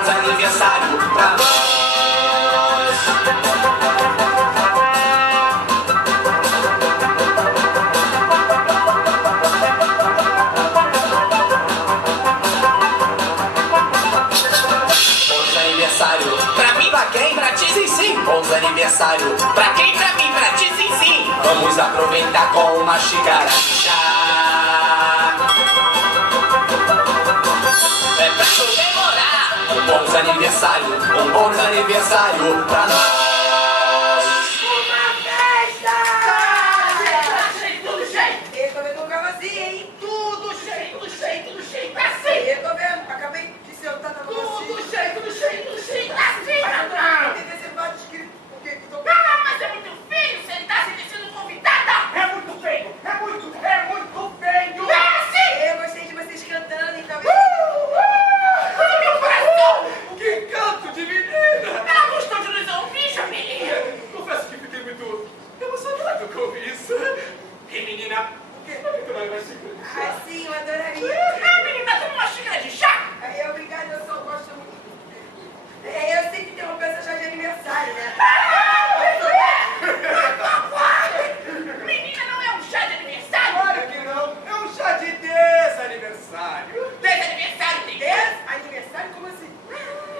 bons aniversário pra nós. Bons aniversário pra mim, pra quem? Pra ti, sim, sim. Bons aniversário pra quem? Pra mim, pra ti, sim, sim. Vamos aproveitar com uma xícara de chá. É pra comemorar bons aniversário pra nós. Uma festa! Tudo cheio! Eu tô vendo um lugar vazio, hein? Tudo cheio! Assim! Eu tô vendo, acabei de sentar na Tudo vazio. cheio! Assim! Tem reservado escrito o que que tô... Não, mas é muito feio! Você tá se sentindo convidada! É muito feio! É assim! Eu gostei de vocês cantando, então... Meu coração! Que canto de menina! Ela gostou de nos ouvir, Jamile! Confesso que fiquei muito emocionado com isso. E menina, O quê? por que tu não vai mais Ah, sim, eu adoraria. Ah, menina, toma uma xícara de chá! Aí, obrigada, eu só gosto muito. Eu sei que tem uma peça já de aniversário, né? Menina, não é um chá de aniversário! Claro que não! É um chá de desaniversário! Desaniversário tem Aniversário? Como assim?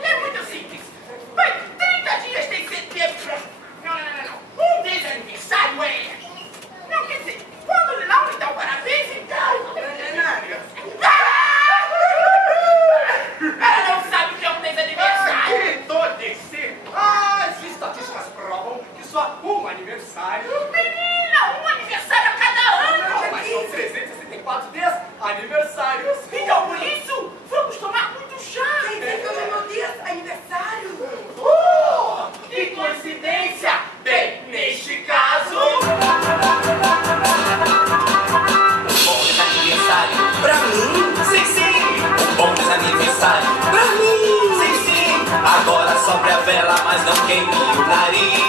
É muito simples. Vai, 30 dias tem que ser tempo pra... Não. Um desaniversário é... Não, quer dizer, quando não lhe dá o parabéns, então... Não é nada. Ela não sabe o que é um desaniversário. Que tolice! As estatísticas provam que só um aniversário... Menina, um aniversário a cada ano. Mas são 364 aniversários! Então, por isso, vamos tomar muito chá. Quem disse que hoje é meu dia? Aniversário? Que coincidência! Bem, neste caso... Bom aniversário pra mim, sim, sim. Bom aniversário pra mim, sim, sim. Agora sobe a vela, mas não queime o nariz.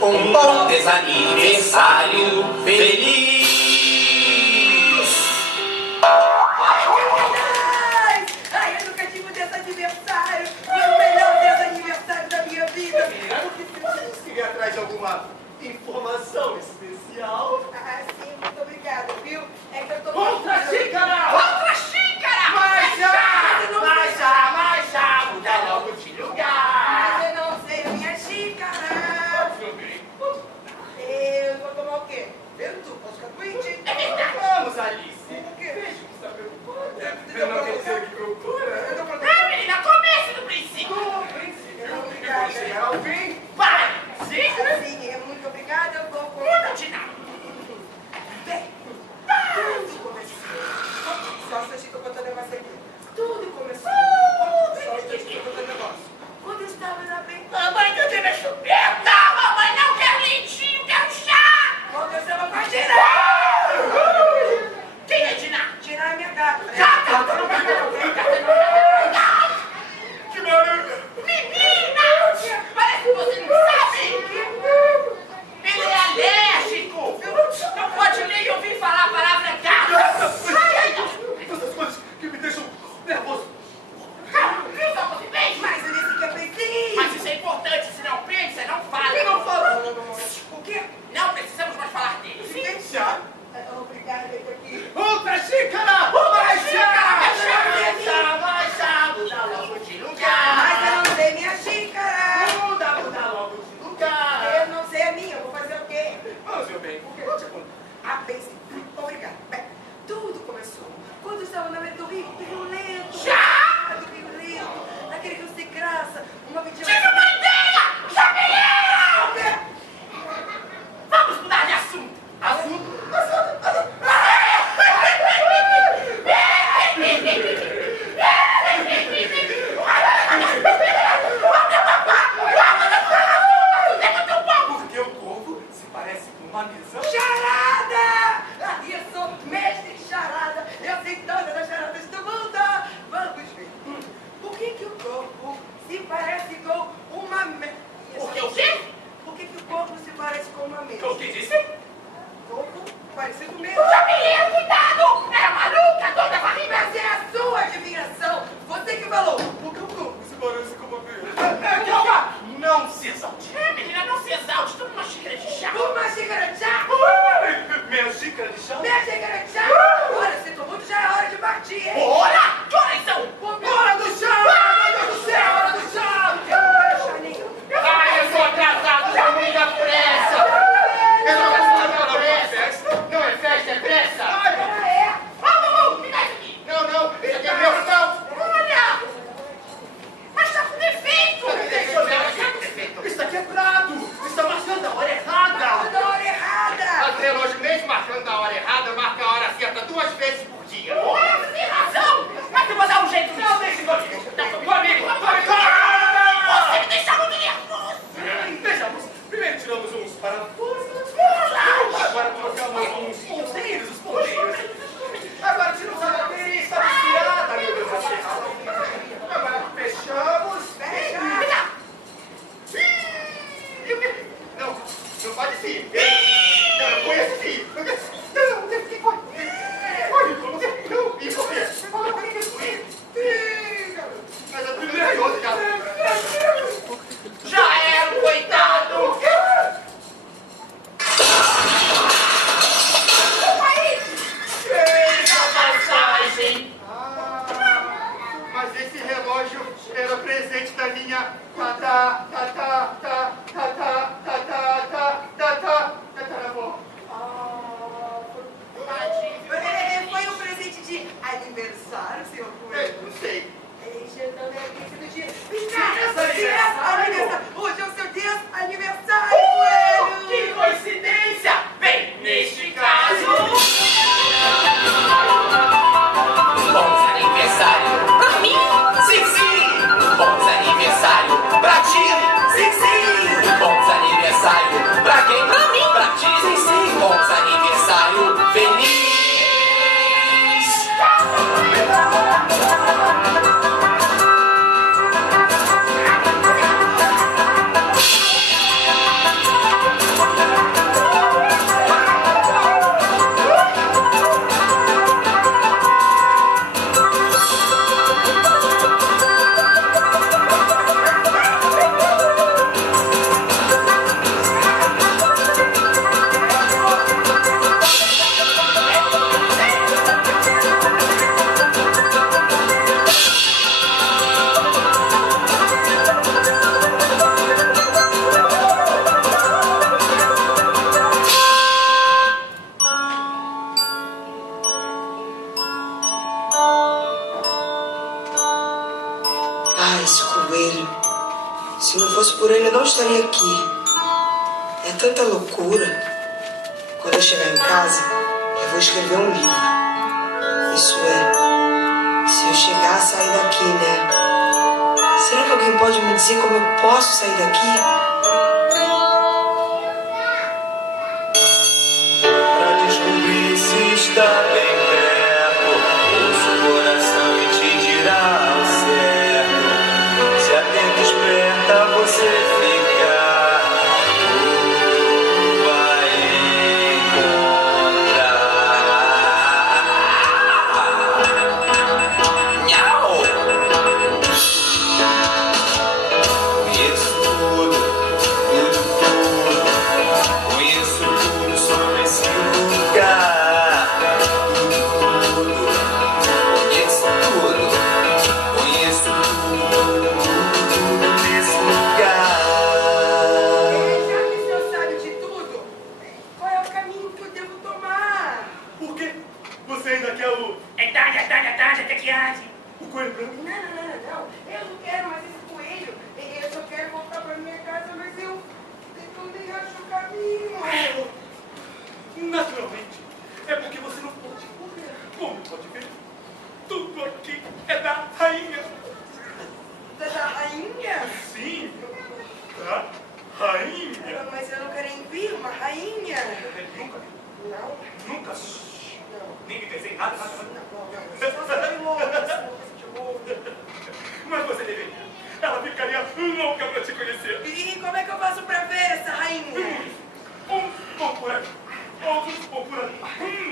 Um bom desaniversário feliz. Ai, eu nunca tive um desaniversário. Foi o melhor desaniversário da minha vida. Menina, o que você queria atrás de alguma informação especial? Ah, sim, muito obrigada, viu? É que eu tô... Outra xícara! Outra xícara! Mais já! Muda logo de lugar! Mas eu não sei a minha xícara. Tudo bem. Eu vou tomar o quê? Vento? Posso ficar com relógio era presente da minha tataravó. Foi um presente de aniversário, senhor Coelho? Não sei. Então deve ter sido de aniversário. Hoje é o seu dia aniversário, Coelho. Que coincidência! Bem, neste caso... Bons aniversário pra mim, sim, sim. Bons aniversário pra ti, sim, sim. Bons aniversário pra quem? Pra mim, pra ti, sim, sim. Bons aniversário feliz. Esse coelho, se não fosse por ele eu não estaria aqui. É tanta loucura. Quando eu chegar em casa, eu vou escrever um livro. Isso é, se eu chegar a sair daqui, né? Será que alguém pode me dizer como eu posso sair daqui? Pra descobrir se está bem perto, ouça o coração e te dirá ao certo. Se atenta e esperta você ficar, tudo vai encontrar. Nhau! Conheço tudo, conheço tudo sobre esse lugar. Tudo, conheço tudo nesse lugar. Já que o senhor sabe de tudo, qual é o caminho que eu devo tomar? Por quê? Você ainda quer o até que age. coelho branco? Não. Eu não quero mais esse coelho. Eu só quero voltar pra minha casa, mas eu nem acho o caminho. Naturalmente. É porque você não pode correr. Como pode ver? Tudo aqui é da rainha. Da rainha? Sim, da rainha. Mas eu não quero enviar uma rainha. Nunca, Não. nunca. Não. Nem me pensei nada. Não. Mas você deveria. Ela ficaria louca pra te conhecer. E como é que eu faço pra ver essa rainha? Uns vão por aqui, outros vão por ali.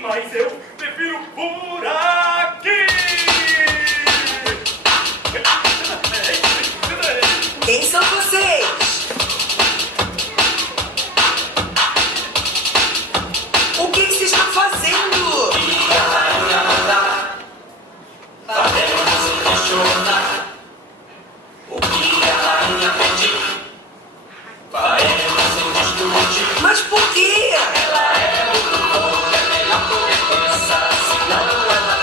Mas eu prefiro por aqui. Quem são vocês? O que vocês estão fazendo? E a rainha mandar, fazendo você questionar o que a rainha pediu, fazendo você discutir. Mas por quê? Ela é muito louca, é melhor poder pensar, senão ela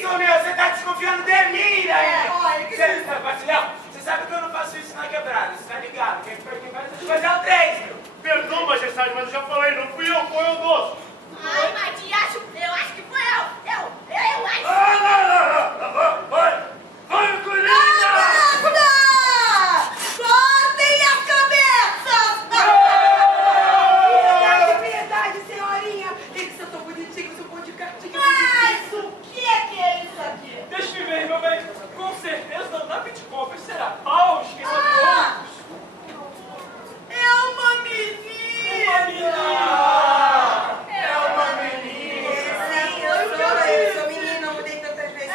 isso, meu? Você tá desconfiando de mim, né? Olha, que Você sabe, Bacilhão, você sabe que eu não faço isso na quebrada, você tá ligado? Quem faz essas coisas é o 3, meu. Perdão, majestade, mas eu já falei, não fui eu, foi o doce. Ai, Matiacho, eu acho que foi eu acho. Vai, Coringa! Cortem as cabeças! Piedade, senhorinha! Tem que ser tão bonitinho, seu pão de cartinha. Mas o que é isso aqui? Deixa eu ver, meu bem. Com certeza não dá Bitcoin, será pau, esqueça outros. É uma menina! É uma menina. Sim, eu sou menina, mudei tantas vezes.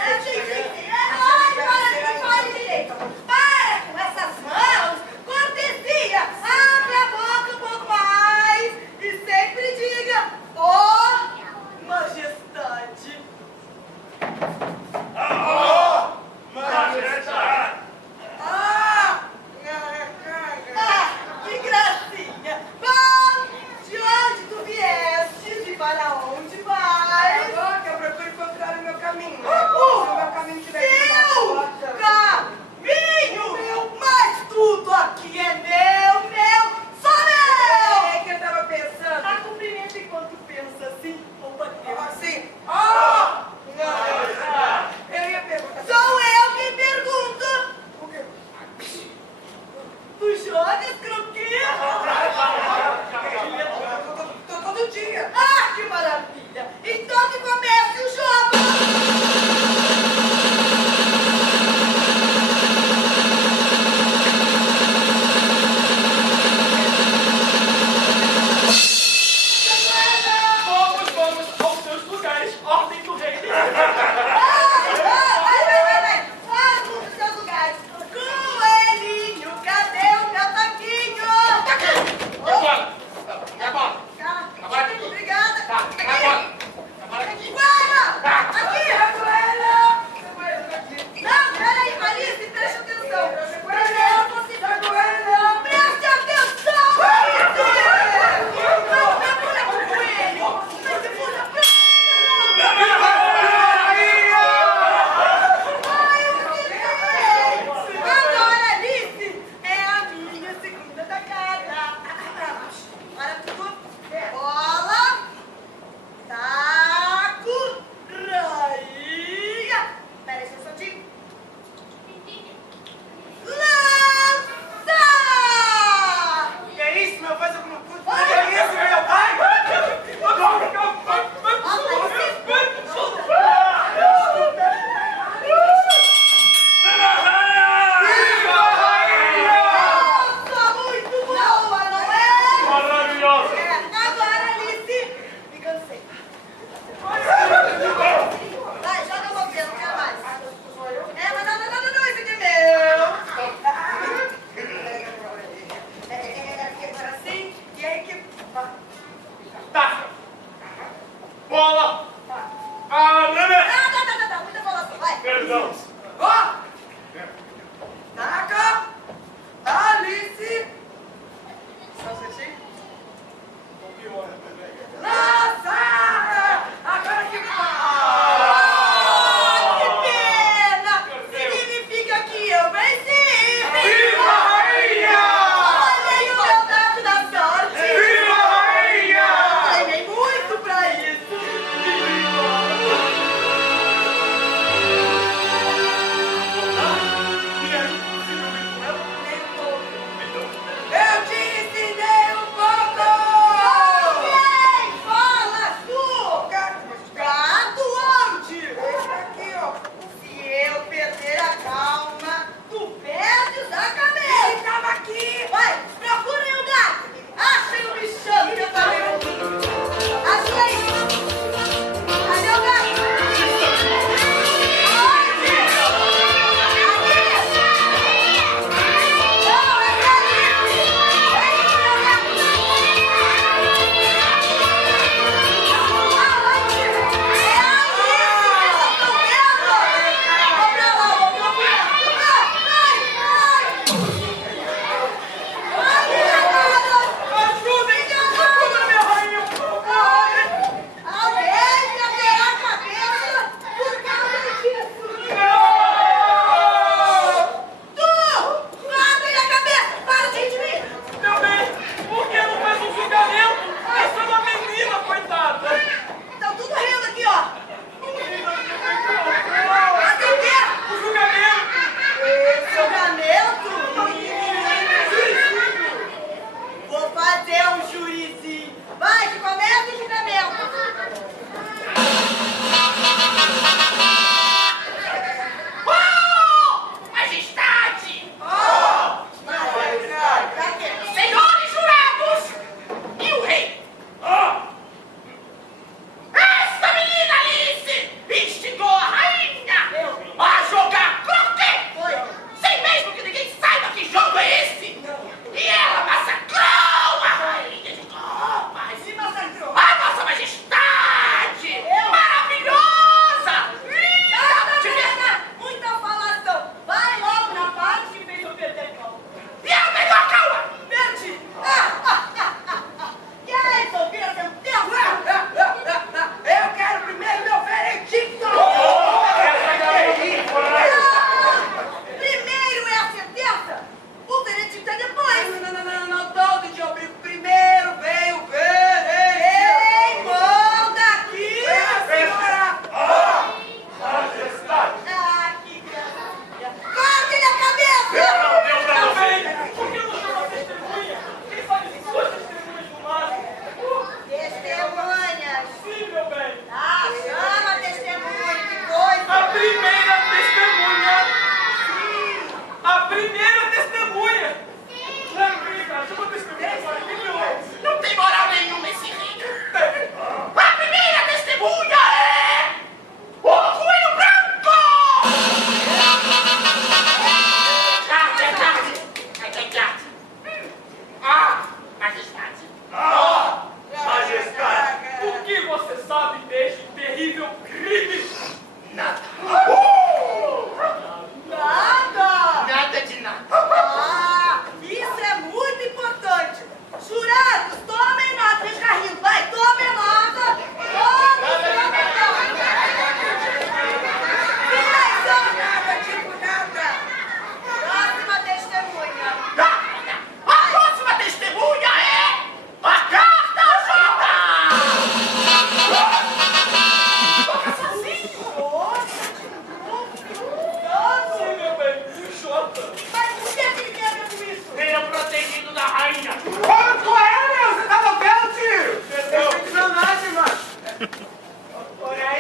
Olha direito. Para com essas mãos. Cortesia. Abre a boca um pouco mais. E sempre diga, majestade. Majestade! Que gracinha. Bom, de onde tu vieste? De para onde vais? Que eu procuro encontrar o meu caminho. Se o meu caminho tiver que ir Seu na porta. caminho! Mas tudo aqui é meu, só meu! É que eu tava pensando. Dá cumprimento enquanto pensa assim, ou bateu. Assim. Eu ia perguntar. Sou eu quem pergunta! O quê? Tu jogas croquet? Tô todo dia. Ah, que maravilha! Então que comece o jogo! Vamos aos seus lugares. Ordem do rei. Vai! Vamos nos seus lugares! Coelhinho, cadê o meu taquinho? Agora! Agora! Tá. Agora. Obrigada! Tá, agora! Agora aqui! Guarda! Aqui! Aqui. Não, peraí, Alice, preste atenção! Eu consigo! Preste atenção, Alice! Não mergulha com o coelho! Mas mergulha pra... Agora, Alice, é a minha segunda tacada. Para tudo. Bola. Taco. Rainha. Pera aí, só um instantinho. Lança! Que isso, meu? Faz alguma coisa. Que isso, meu pai? Nossa, muito boa, não é? Maravilhosa! Agora, Alice, me cansei. Vai, joga você, não quero mais. Mas não, esse aqui é meu. Agora sim. E aí que. Tá! Bola! Arremessa! Tá, muita bola só, vai. Perdão! Ó! Taca! Alice! Só um instantinho. Lança! Agora que. Que pena! Significa que eu venci! Viva a rainha! Olha aí o meu taco da sorte! Viva a rainha! Treinei muito pra isso!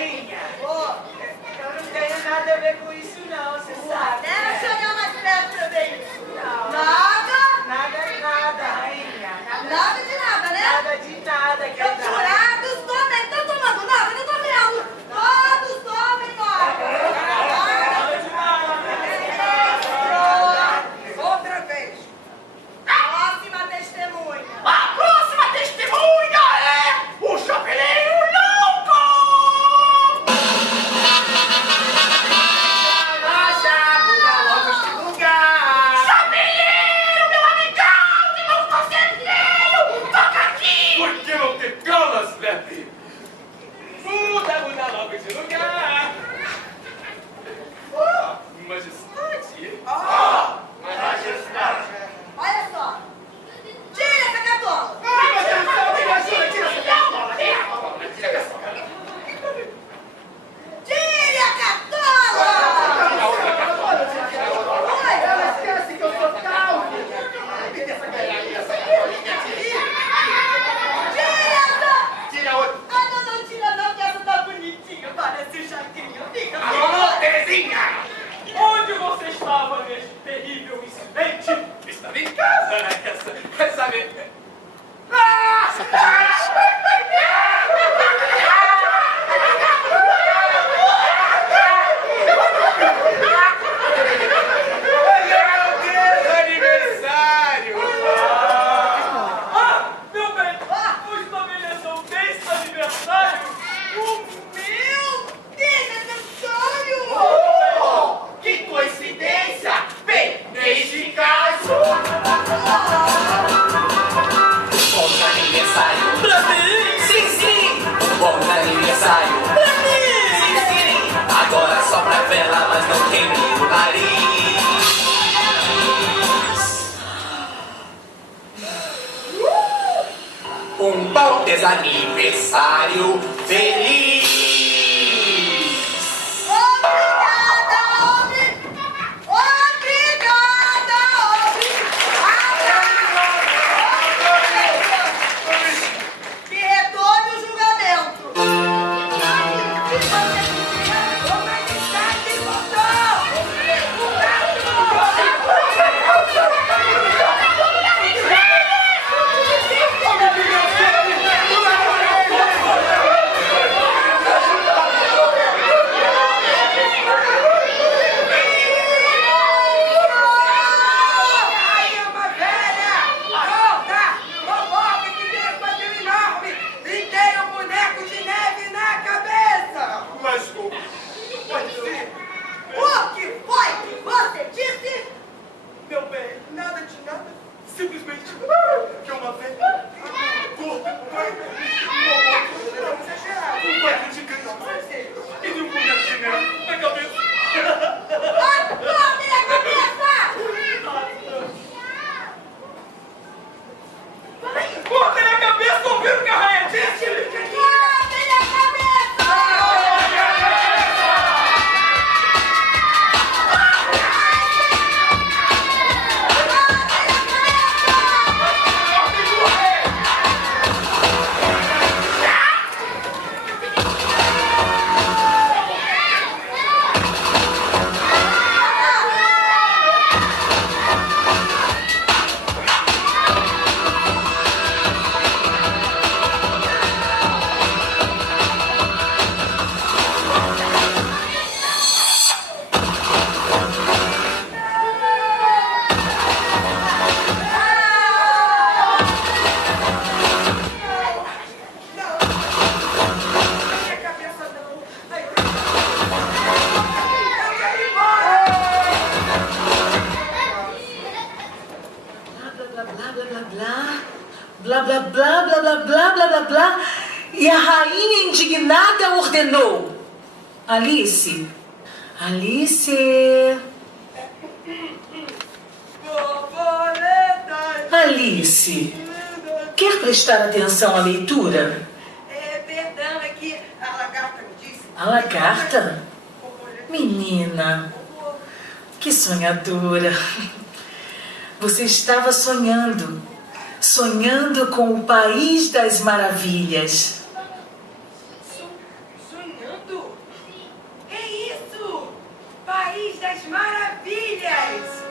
rainha. Eu não tenho nada a ver com isso não, você sabe. Deixa eu olhar mais perto pra ver isso. Não. Nada? Nada, rainha. Nada de nada, né? Nada de nada, que Eu jurados tomem. Estão tomando nada? Eu não tô vendo. Todos tomem nada. Outra vez. Próxima testemunha. A próxima testemunha é o Chapeleiro Louco! Muda logo este lugar. Chapeleiro, meu amigão, que não conselheiro! Toca aqui! Por que não te calas, Pepe? Muda logo esse lugar. Majestade. Majestade. Olha só. Tira essa catola. Tire a catola. Ela esquece que eu sou calvo! Tire essa. Tira outra! Ah, não tira não, que essa tá bonitinha. Parece um chacrinho. Fica. Alô, Terezinha! Onde você estava neste terrível incidente? Estava em casa. Essa aniversário! Meu bem, o estabeleção desse aniversário. Meu desnecessário. Que coincidência! Bem, neste caso... Bom aniversário pra mim! Sim, sim! Bom aniversário pra mim! Sim, sim! Agora sopra a vela, mas não queime o nariz. Um bom desaniversário feliz! Que retorne o julgamento. Ai, é uma velha! Volta! Fofoca que veio fazer um enorme! E tem um boneco de neve na cabeça! Mas o pode ser? O que foi que você disse? Meu bem, nada de nada. Simplesmente que uma vez um barco gigante e de um boneco de neve na cabeça. Corte na cabeça! Corta na cabeça, ouviram o que a rainha disse? Corte na cabeça! Minha cabeça não! Ai, eu quero ir embora! Blá blá blá blá blá blá blá blá blá blá. E a rainha indignada ordenou: Alice, Alice, quer prestar atenção à leitura? Perdão, é que a lagarta me disse. A lagarta? Menina, que sonhadora. Você estava sonhando com o País das Maravilhas. Sonhando? País das Maravilhas.